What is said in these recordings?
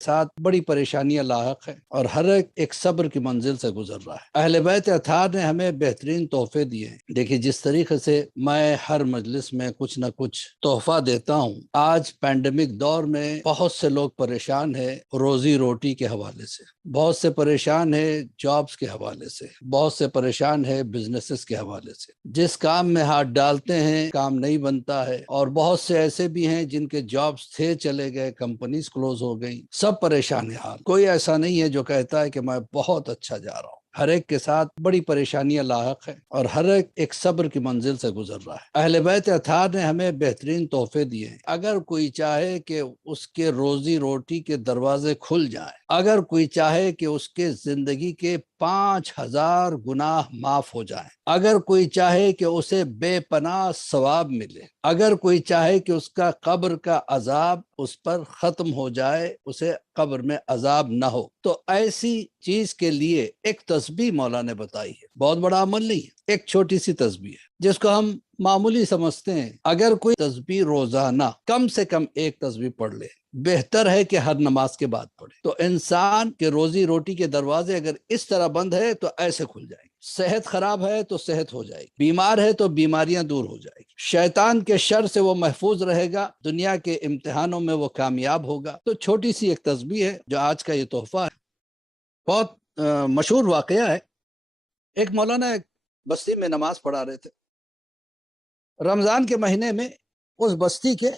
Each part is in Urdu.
ساتھ بڑی پریشانیاں لاحق ہیں اور ہر ایک صبر کی منزل سے گزر رہا ہے۔ اہل بیت اطہار نے ہمیں بہترین تحفے دیے ہیں۔ دیکھیے جس طریقے سے میں ہر مجلس میں کچھ نہ کچھ تحفہ دیتا ہوں، آج پینڈیمک دور میں بہت سے لوگ پریشان ہیں روزی روٹی کے حوالے سے، بہت سے پریشان ہیں جابز کے حوالے سے، بہت سے پریشان ہیں بزنسز کے حوالے سے۔ جس کام میں ہاتھ ڈالتے ہیں کام نہیں بنتا ہے، اور بہت سے ایسے بھی ہیں جن کے جابز تھے چلے گئے، کمپنیز کلوز ہو گئی، سب پریشان حال۔ کوئی ایسا نہیں ہے جو کہتا ہے کہ میں بہت اچھا جا رہا ہوں۔ ہر ایک کے ساتھ بڑی پریشانیاں لاحق ہیں اور ہر ایک صبر کی منزل سے گزر رہا ہے۔ اہل بیت اطہار نے ہمیں بہترین تحفے دیے ہیں۔ اگر کوئی چاہے کہ اس کے روزی روٹی کے دروازے کھل جائیں، اگر کوئی چاہے کہ اس کے زندگی کے 5000 گناہ معاف ہو جائیں، اگر کوئی چاہے کہ اسے بے پناہ ثواب ملے، اگر کوئی چاہے کہ اس کا قبر کا عذاب اس پر ختم ہو جائے، اسے قبر میں عذاب نہ ہو، تو ایسی چیز کے لیے ایک تسبیح مولا نے بتائی ہے۔ بہت بڑا عمل نہیں ہے، ایک چھوٹی سی تسبیح ہے جس کو ہم معمولی سمجھتے ہیں۔ اگر کوئی تسبیح روزانہ کم سے کم ایک تسبیح پڑھ لے، بہتر ہے کہ ہر نماز کے بعد پڑھے، تو انسان کے روزی روٹی کے دروازے اگر اس طرح بند ہے تو ایسے کھل جائیں گے۔ صحت خراب ہے تو صحت ہو جائے گی، بیمار ہے تو بیماریاں دور ہو جائے گی، شیطان کے شر سے وہ محفوظ رہے گا، دنیا کے امتحانوں میں وہ کامیاب ہوگا۔ تو چھوٹی سی ایک تسبیح ہے جو آج کا یہ تحفہ ہے۔ بہت مشہور واقعہ ہے۔ ایک مولانا ایک بستی میں نماز پڑھا رہے تھے۔ رمضان کے مہینے میں اس بستی کے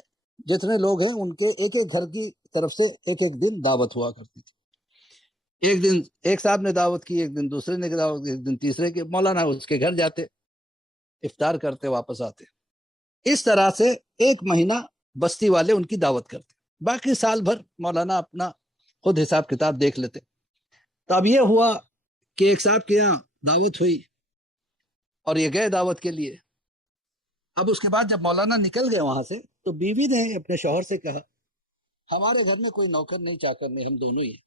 جتنے لوگ ہیں ان کے ایک ایک گھر کی طرف سے ایک ایک دن دعوت ہوا کرتی تھی۔ ایک دن ایک صاحب نے دعوت کی، ایک دن دوسرے نے دعوت کی، ایک دن تیسرے کے، مولانا اس کے گھر جاتے، افطار کرتے، واپس آتے۔ اس طرح سے ایک مہینہ بستی والے ان کی دعوت کرتے، باقی سال بھر مولانا اپنا خود حساب کتاب دیکھ لیتے۔ تو اب یہ ہوا کہ ایک صاحب کے یہاں دعوت ہوئی اور یہ گئے دعوت کے لیے۔ اب اس کے بعد جب مولانا نکل گئے وہاں سے تو بیوی نے اپنے شوہر سے کہا، ہمارے گھر میں کوئی نوکر نہیں چاکر نہیں، ہم دونوں ہی ہیں،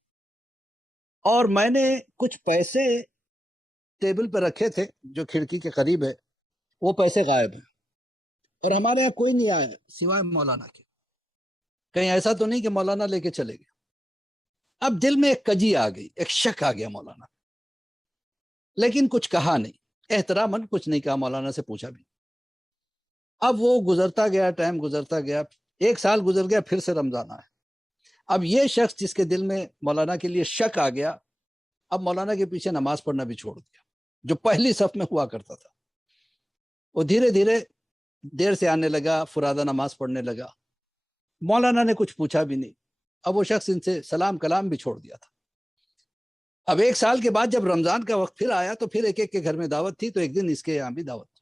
اور میں نے کچھ پیسے ٹیبل پہ رکھے تھے جو کھڑکی کے قریب ہے، وہ پیسے غائب ہیں، اور ہمارے یہاں کوئی نہیں آیا سوائے مولانا کے۔ کہیں ایسا تو نہیں کہ مولانا لے کے چلے گئے؟ اب دل میں ایک کجی آ گئی، ایک شک آ گیا مولانا، لیکن کچھ کہا نہیں، احتراماً کچھ نہیں کہا، مولانا سے پوچھا بھی۔ اب وہ گزرتا گیا، ٹائم گزرتا گیا، ایک سال گزر گیا، پھر سے رمضان آیا۔ اب یہ شخص جس کے دل میں مولانا کے لیے شک آ گیا، اب مولانا کے پیچھے نماز پڑھنا بھی چھوڑ دیا، جو پہلی صف میں ہوا کرتا تھا۔ وہ دھیرے دھیرے دیر سے آنے لگا، فرادہ نماز پڑھنے لگا۔ مولانا نے کچھ پوچھا بھی نہیں، اب وہ شخص ان سے سلام کلام بھی چھوڑ دیا تھا۔ اب ایک سال کے بعد جب رمضان کا وقت پھر آیا تو پھر ایک ایک کے گھر میں دعوت تھی، تو ایک دن اس کے یہاں بھی دعوت تھی۔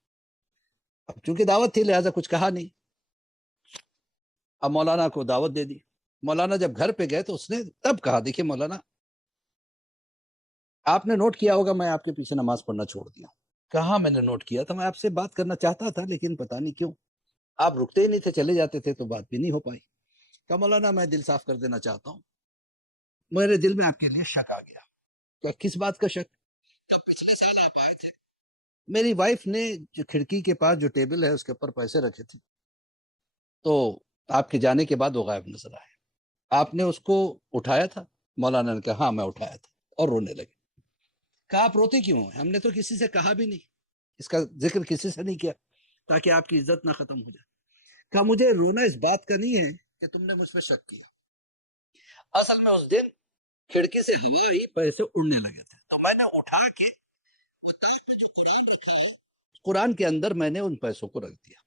اب چونکہ دعوت تھی لہٰذا کچھ کہا نہیں، اب مولانا کو دعوت دے دی۔ مولانا جب گھر پہ گئے تو اس نے تب کہا، دیکھیے مولانا، آپ نے نوٹ کیا ہوگا میں آپ کے پیچھے نماز پڑھنا چھوڑ دیا۔ کہاں میں نے نوٹ کیا تھا، میں آپ سے بات کرنا چاہتا تھا لیکن پتہ نہیں کیوں آپ رکتے ہی نہیں تھے، چلے جاتے تھے تو بات بھی نہیں ہو پائی۔ کہا مولانا میں دل صاف کر دینا چاہتا ہوں، میرے دل میں آپ کے لیے شک آ گیا۔ کہ کس بات کا شک؟ جب پچھلے سال آپ آئے تھے، میری وائف نے جو کھڑکی کے پاس جو ٹیبل ہے اس کے اوپر پیسے رکھے تھے، تو آپ کے جانے کے بعد وہ غائب نظر آئے۔ آپ نے اس کو اٹھایا تھا؟ مولانا نے کہا ہاں میں اٹھایا تھا، اور رونے لگے۔ کہا آپ روتے کیوں ہیں؟ ہم نے تو کسی سے کہا بھی نہیں، اس کا ذکر کسی سے نہیں کیا تاکہ آپ کی عزت نہ ختم ہو جائے۔ کہا مجھے رونا اس بات کا نہیں ہے کہ تم نے مجھ پہ شک کیا، اصل میں اس دن کھڑکی سے ہوا ہی پیسے اڑنے لگے تھے، تو میں نے اٹھا کے قرآن کے اندر میں نے ان پیسوں کو رکھ دیا۔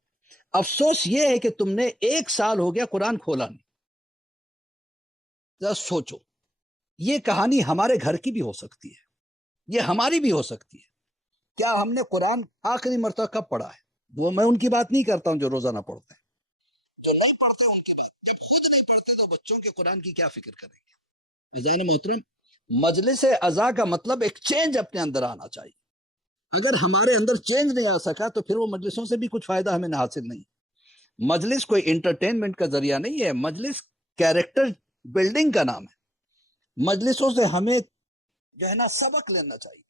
افسوس یہ ہے کہ تم نے ایک سال ہو گیا قرآن کھولا نہیں۔ ذرا سوچو، یہ کہانی ہمارے گھر کی بھی ہو سکتی ہے، یہ ہماری بھی ہو سکتی ہے۔ کیا ہم نے قرآن آخری مرتبہ کب پڑھا ہے؟ وہ میں ان کی بات نہیں کرتا ہوں جو روزانہ پڑھتے ہیں، جو نہیں پڑھتے ان کی بات۔ جب خود نہیں پڑھتے تو بچوں کے قرآن کی کیا فکر کریں گے؟ عزیزان محترم، مجلس ازا کا مطلب ایک چینج اپنے اندر آنا چاہیے۔ اگر ہمارے اندر چینج نہیں آ سکا تو پھر وہ مجلسوں سے بھی کچھ فائدہ ہمیں نہ حاصل نہیں۔ مجلس کوئی انٹرٹینمنٹ کا ذریعہ نہیں ہے، مجلس کیریکٹر بلڈنگ کا نام ہے۔ مجلسوں سے ہمیں جو ہے نا سبق لینا چاہیے۔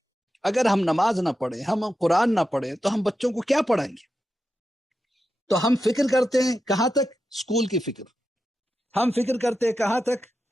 اگر ہم نماز نہ پڑھیں، ہم قرآن نہ پڑھیں تو ہم بچوں کو کیا پڑھائیں گے؟ تو ہم فکر کرتے ہیں کہاں تک؟ اسکول کی فکر۔ ہم فکر کرتے ہیں کہاں تک؟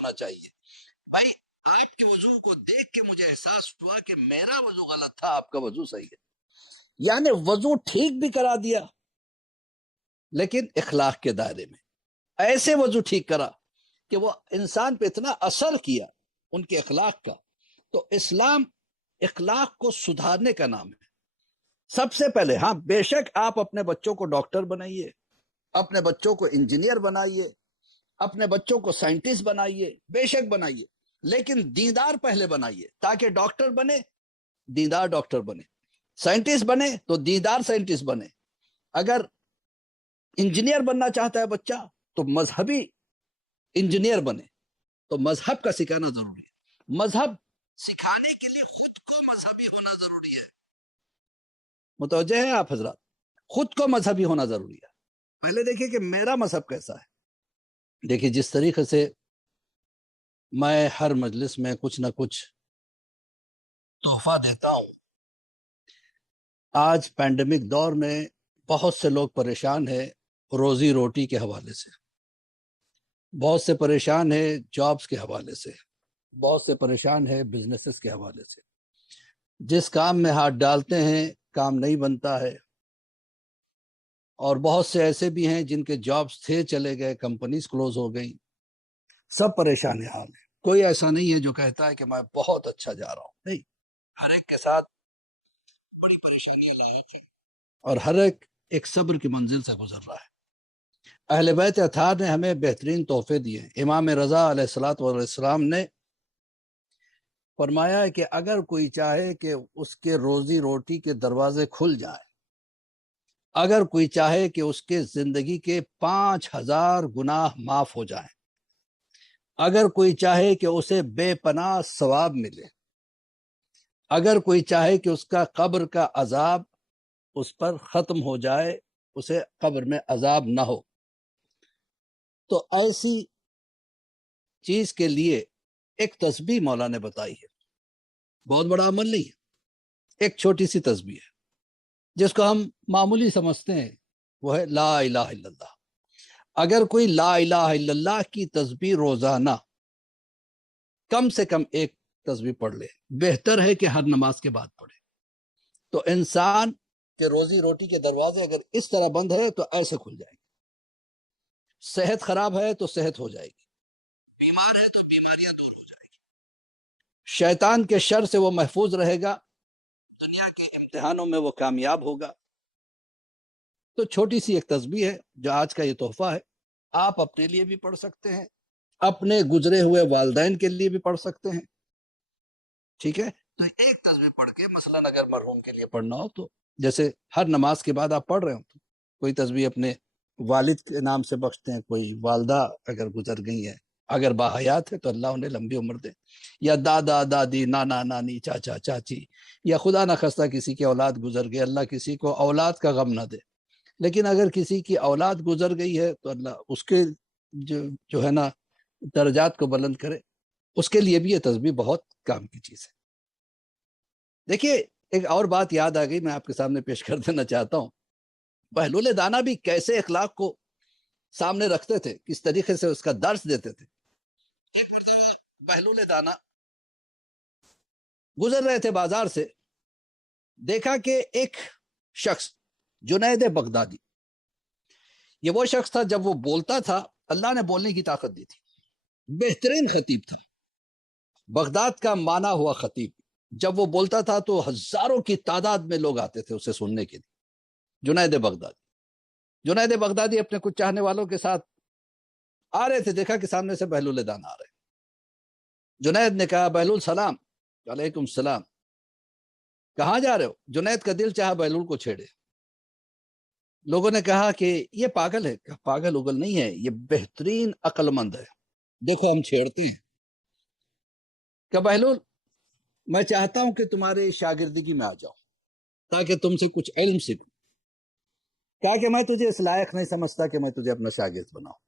ہونا چاہیے. بھائی آپ کے وضو کو دیکھ کے مجھے احساس ہوا کہ میرا وضو غلط تھا، آپ کا وضو صحیح ہے. یعنی وضو ٹھیک بھی کرا دیا لیکن اخلاق کے دائرے میں. ایسے وضو ٹھیک کرا کہ وہ انسان پہ اتنا اثر کیا ان کے اخلاق کا. تو اسلام اخلاق کو سدھارنے کا نام ہے. سب سے پہلے ہاں بے شک آپ اپنے بچوں کو ڈاکٹر بنائیے، اپنے بچوں کو انجینئر بنائیے، اپنے بچوں کو سائنٹسٹ بنائیے، بے شک بنائیے، لیکن دیندار پہلے بنائیے تاکہ ڈاکٹر بنے، دیندار ڈاکٹر بنے. سائنٹسٹ بنے تو دیندار سائنٹسٹ بنے. اگر انجینئر بننا چاہتا ہے بچہ تو مذہبی انجینئر بنے. تو مذہب کا سکھانا ضروری ہے. مذہب سکھانے کے لیے خود کو مذہبی ہونا ضروری ہے. متوجہ ہے آپ حضرات؟ خود کو مذہبی ہونا ضروری ہے. پہلے دیکھیں کہ میرا مذہب کیسا ہے. دیکھیے جس طریقے سے میں ہر مجلس میں کچھ نہ کچھ تحفہ دیتا ہوں. آج پینڈیمک دور میں بہت سے لوگ پریشان ہیں روزی روٹی کے حوالے سے، بہت سے پریشان ہیں جابز کے حوالے سے، بہت سے پریشان ہیں بزنسز کے حوالے سے. جس کام میں ہاتھ ڈالتے ہیں کام نہیں بنتا ہے، اور بہت سے ایسے بھی ہیں جن کے جابز تھے چلے گئے، کمپنیز کلوز ہو گئی. سب پریشان حال ہیں. کوئی ایسا نہیں ہے جو کہتا ہے کہ میں بہت اچھا جا رہا ہوں. نہیں، ہر ایک کے ساتھ بڑی پریشانیاں لاحق ہیں اور ہر ایک صبر کی منزل سے گزر رہا ہے. اہل بیت اطہار نے ہمیں بہترین تحفے دیے. امام رضا علیہ الصلوۃ والسلام نے فرمایا ہے کہ اگر کوئی چاہے کہ اس کے روزی روٹی کے دروازے کھل جائیں، اگر کوئی چاہے کہ اس کے زندگی کے 5,000 گناہ معاف ہو جائیں، اگر کوئی چاہے کہ اسے بے پناہ ثواب ملے، اگر کوئی چاہے کہ اس کا قبر کا عذاب اس پر ختم ہو جائے، اسے قبر میں عذاب نہ ہو، تو ایسی چیز کے لیے ایک تسبیح مولا نے بتائی ہے. بہت بڑا عمل نہیں ہے، ایک چھوٹی سی تسبیح ہے جس کو ہم معمولی سمجھتے ہیں، وہ ہے لا الہ الا اللہ. اگر کوئی لا الہ الا اللہ کی تسبیح روزانہ کم سے کم ایک تسبیح پڑھ لے، بہتر ہے کہ ہر نماز کے بعد پڑھے، تو انسان کے روزی روٹی کے دروازے اگر اس طرح بند ہے تو ایسے کھل جائیں گے. صحت خراب ہے تو صحت ہو جائے گی، بیمار ہے تو بیماریاں دور ہو جائیں گی، شیطان کے شر سے وہ محفوظ رہے گا، دنیا کے امتحانوں میں وہ کامیاب ہوگا. تو چھوٹی سی ایک تسبیح ہے جو آج کا یہ تحفہ ہے. آپ اپنے لیے بھی پڑھ سکتے ہیں، اپنے گزرے ہوئے والدین کے لیے بھی پڑھ سکتے ہیں. ٹھیک ہے، تو ایک تسبیح پڑھ کے مثلاً اگر مرحوم کے لیے پڑھنا ہو تو جیسے ہر نماز کے بعد آپ پڑھ رہے ہو تو کوئی تسبیح اپنے والد کے نام سے بخشتے ہیں، کوئی والدہ اگر گزر گئی ہے، اگر باحیات ہے تو اللہ انہیں لمبی عمر دے، یا دادا دادی نانا نانی چاچا چاچی، یا خدا نہ خواستہ کسی کی اولاد گزر گئی، اللہ کسی کو اولاد کا غم نہ دے. لیکن اگر کسی کی اولاد گزر گئی ہے تو اللہ اس کے جو ہے نا درجات کو بلند کرے. اس کے لیے بھی یہ تسبیح بہت کام کی چیز ہے. دیکھیے ایک اور بات یاد آ گئی، میں آپ کے سامنے پیش کر دینا چاہتا ہوں. بہلول دانا بھی کیسے اخلاق کو سامنے رکھتے تھے، کس طریقے سے اس کا درس دیتے تھے. بہلول دانا گزر رہے تھے بازار سے، دیکھا کہ ایک شخص جنید بغدادی، یہ وہ شخص تھا جب وہ بولتا تھا اللہ نے بولنے کی طاقت دی تھی، بہترین خطیب تھا، بغداد کا مانا ہوا خطیب. جب وہ بولتا تھا تو ہزاروں کی تعداد میں لوگ آتے تھے اسے سننے کے لیے. جنید بغدادی اپنے کچھ چاہنے والوں کے ساتھ آ رہے تھے، دیکھا کہ سامنے سے بہلول دانا آ رہے. جنید نے کہا بہلول سلام. وعلیکم السلام. کہاں جا رہے ہو؟ جنید کا دل چاہا بہلول کو چھیڑے. لوگوں نے کہا کہ یہ پاگل ہے. پاگل اگل نہیں ہے، یہ بہترین عقل مند ہے، دیکھو ہم چھیڑتے ہیں. کہ بہلول میں چاہتا ہوں کہ تمہارے شاگردگی میں آ جاؤں تاکہ تم سے کچھ علم سیکھوں. کہا کہ میں تجھے اس لائق نہیں سمجھتا کہ میں تجھے اپنا شاگرد بناؤں.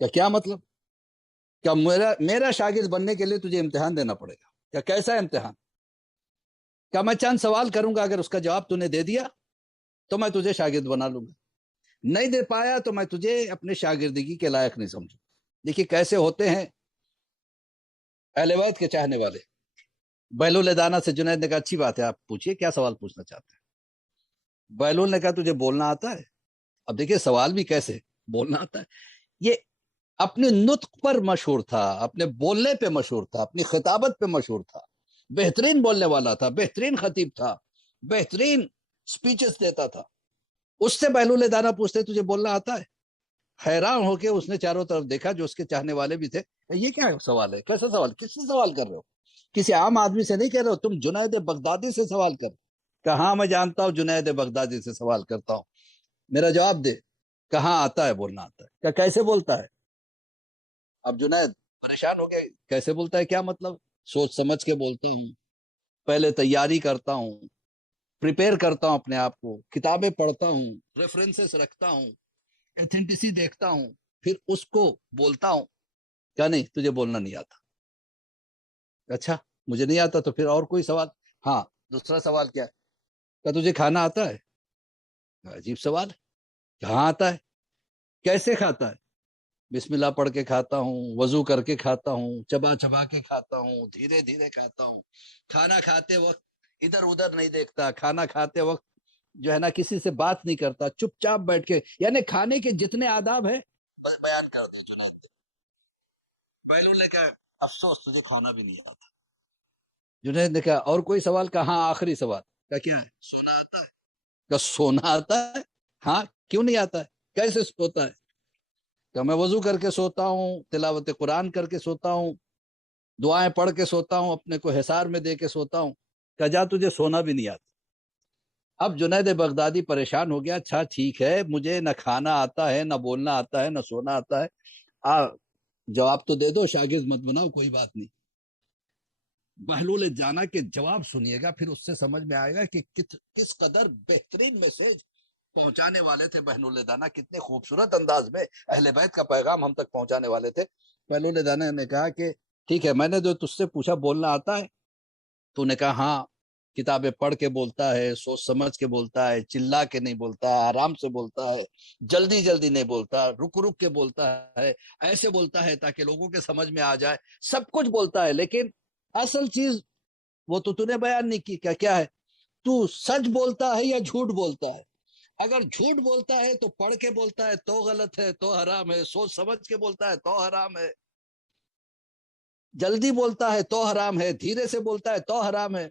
کیا مطلب؟ کیا میرا شاگرد بننے کے لیے تجھے امتحان دینا پڑے گا؟ کیا کیسا امتحان؟ کیا میں چند سوال کروں گا، اگر اس کا جواب تو نے دے دیا تو میں تجھے شاگرد بنا لوں گا، نہیں دے پایا تو میں تجھے اپنے شاگردگی کے لائق نہیں سمجھوں. دیکھیے کیسے ہوتے ہیں اہل بیت کے چاہنے والے بہلول دانا سے جنید نے کہا اچھی بات ہے، آپ پوچھیے کیا سوال پوچھنا چاہتے ہیں۔ بہلول نے کہا تجھے بولنا آتا ہے؟ اب دیکھیے سوال بھی کیسے، بولنا آتا ہے۔ یہ اپنے نطق پر مشہور تھا، اپنے بولنے پہ مشہور تھا، اپنی خطابت پہ مشہور تھا، بہترین بولنے والا تھا، بہترین خطیب تھا، بہترین سپیچز دیتا تھا۔ اس سے بہلول دانا پوچھتے تجھے بولنا آتا ہے؟ حیران ہو کے اس نے چاروں طرف دیکھا، جو اس کے چاہنے والے بھی تھے، یہ کیا سوال ہے، کیسا سوال، کس سے سوال کر رہے ہو؟ کسی عام آدمی سے نہیں کہہ رہے ہو، تم جنید بغدادی سے سوال کر۔ کہاں میں جانتا ہوں جنید بغدادی سے سوال کرتا ہوں، میرا جواب دے، کہاں آتا ہے بولنا آتا ہے؟ کیا کیسے بولتا ہے؟ اب جنید پریشان ہو گئے، کیسے بولتا ہے کیا مطلب؟ سوچ سمجھ کے بولتا ہوں، پہلے تیاری کرتا ہوں، پریپیئر کرتا ہوں اپنے آپ کو، کتابیں پڑھتا ہوں، ریفرنسز رکھتا ہوں، ایتھینٹسی دیکھتا ہوں، پھر اس کو بولتا ہوں۔ کیا نہیں تجھے بولنا نہیں آتا؟ اچھا مجھے نہیں آتا تو پھر اور کوئی سوال؟ ہاں دوسرا سوال کیا ہے؟ کیا تجھے کھانا آتا ہے؟ عجیب سوال ہے، کہاں آتا ہے، کیسے کھاتا ہے؟ بسم اللہ پڑھ کے کھاتا ہوں، وضو کر کے کھاتا ہوں، چبا چبا کے کھاتا ہوں، دھیرے دھیرے کھاتا ہوں، کھانا کھاتے وقت ادھر ادھر نہیں دیکھتا، کھانا کھاتے وقت جو ہے نا کسی سے بات نہیں کرتا، چپ چاپ بیٹھ کے، یعنی کھانے کے جتنے آداب ہے بس بیان کر دے جنید۔ بہلول نے کہا افسوس تجھے کھانا بھی نہیں آتا۔ جنید نے کہا اور کوئی سوال؟ کہا آخری سوال، کیا ہے؟ سونا آتا ہے؟ کیا سونا آتا ہے؟ ہاں کیوں نہیں آتا ہے، کیسے سوتا ہے؟ کہ میں وضو کر کے سوتا ہوں، تلاوت قرآن کر کے سوتا ہوں، دعائیں پڑھ کے سوتا ہوں، اپنے کو حصار میں دے کے سوتا ہوں۔ کہ جا تجھے سونا بھی نہیں آتا۔ اب جنید بغدادی پریشان ہو گیا، اچھا ٹھیک ہے، مجھے نہ کھانا آتا ہے، نہ بولنا آتا ہے، نہ سونا آتا ہے، جواب تو دے دو، شاگرد مت بناؤ، کوئی بات نہیں۔ بہلول جانا کے جواب سنیے گا، پھر اس سے سمجھ میں آئے گا کہ کس قدر بہترین میسج پہنچانے والے تھے بہلول دانا، کتنے خوبصورت انداز میں اہل بیت کا پیغام ہم تک پہنچانے والے تھے۔ بہلول دانا نے کہا کہ ٹھیک ہے، میں نے جو تجھ سے پوچھا بولنا آتا ہے؟ تو نے کہا ہاں، کتابیں پڑھ کے بولتا ہے، سوچ سمجھ کے بولتا ہے، چلا کے نہیں بولتا ہے، آرام سے بولتا ہے، جلدی جلدی نہیں بولتا، رک رک کے بولتا ہے، ایسے بولتا ہے تاکہ لوگوں کے سمجھ میں آ جائے، سب کچھ بولتا ہے، لیکن اصل چیز وہ تو نے بیان نہیں کی۔ کیا ہے؟ تو سچ بولتا ہے یا جھوٹ بولتا ہے؟ اگر جھوٹ بولتا ہے تو پڑھ کے بولتا ہے تو غلط ہے، تو حرام ہے، سوچ سمجھ کے بولتا ہے تو حرام ہے، جلدی بولتا ہے تو حرام ہے، دھیرے سے بولتا ہے تو حرام ہے۔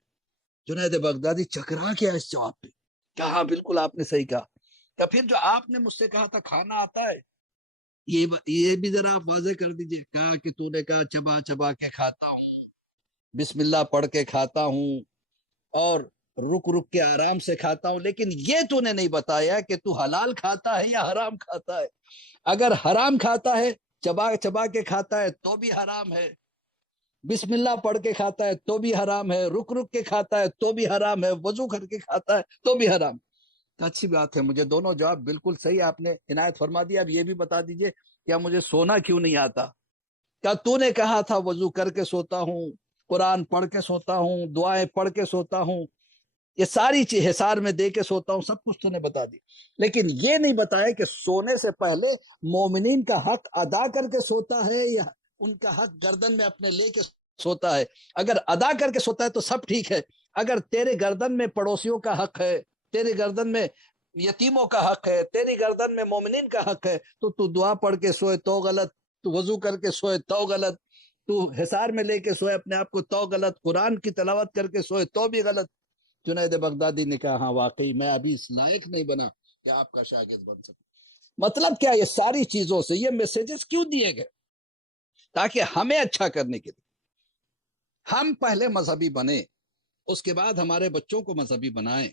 جنید بغدادی چکرا کیا اس جواب پہ، کہا بالکل آپ نے صحیح کہا۔ تو پھر جو آپ نے مجھ سے کہا تھا کھانا آتا ہے، یہ بھی ذرا آپ واضح کر دیجئے۔ کہا کہ تو نے کہا چبا چبا کے کھاتا ہوں، بسم اللہ پڑھ کے کھاتا ہوں، اور رک رک کے آرام سے کھاتا ہوں، لیکن یہ تو نے نہیں بتایا کہ تو حلال کھاتا ہے یا حرام کھاتا ہے۔ اگر حرام کھاتا ہے، چبا چبا کے کھاتا ہے تو بھی حرام ہے، بسم اللہ پڑھ کے کھاتا ہے تو بھی حرام ہے، رک رک کے کھاتا ہے تو بھی حرام ہے، وضو کر کے کھاتا ہے تو بھی حرام۔ اچھی بات ہے، مجھے دونوں جواب بالکل صحیح آپ نے عنایت فرما دیا۔ اب یہ بھی بتا دیجئے کیا مجھے سونا کیوں نہیں آتا؟ کیا تو نے کہا تھا وضو کر کے سوتا ہوں، قرآن پڑھ کے سوتا ہوں، دعائیں پڑھ کے سوتا ہوں، یہ ساری چیز حصار میں دے کے سوتا ہوں، سب کچھ تو نے بتا دی، لیکن یہ نہیں بتایا کہ سونے سے پہلے مومنین کا حق ادا کر کے سوتا ہے یا ان کا حق گردن میں اپنے لے کے سوتا ہے۔ اگر ادا کر کے سوتا ہے تو سب ٹھیک ہے، اگر تیرے گردن میں پڑوسیوں کا حق ہے، تیرے گردن میں یتیموں کا حق ہے، تیری گردن میں مومنین کا حق ہے، تو دعا پڑھ کے سوئے تو غلط، تو وضو کر کے سوئے تو غلط، تو حصار میں لے کے سوئے اپنے آپ کو تو غلط، قرآن کی تلاوت کر کے سوئے تو بھی غلط۔ جنید بغدادی نے کہا ہاں واقعی میں ابھی اس لائق نہیں بنا کہ آپ کا شاگرد بن سکوں۔ مطلب کیا، یہ ساری چیزوں سے یہ میسیجز کیوں دیے گئے؟ تاکہ ہمیں اچھا کرنے کے لیے ہم پہلے مذہبی بنے، اس کے بعد ہمارے بچوں کو مذہبی بنائیں۔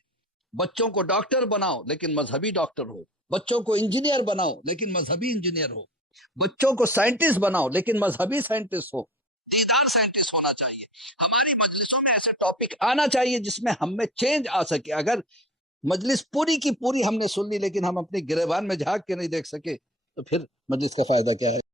بچوں کو ڈاکٹر بناؤ لیکن مذہبی ڈاکٹر ہو، بچوں کو انجینئر بناؤ لیکن مذہبی انجینئر ہو، بچوں کو سائنٹسٹ بناؤ لیکن مذہبی سائنٹسٹ ہو، دیندار سائنٹسٹ ہونا چاہیے۔ ہماری مجلسوں میں ایسے ٹاپک آنا چاہیے جس میں ہم میں چینج آ سکے۔ اگر مجلس پوری کی پوری ہم نے سن لی لیکن ہم اپنے گریبان میں جھانک کے نہیں دیکھ سکے تو پھر مجلس کا فائدہ کیا ہے؟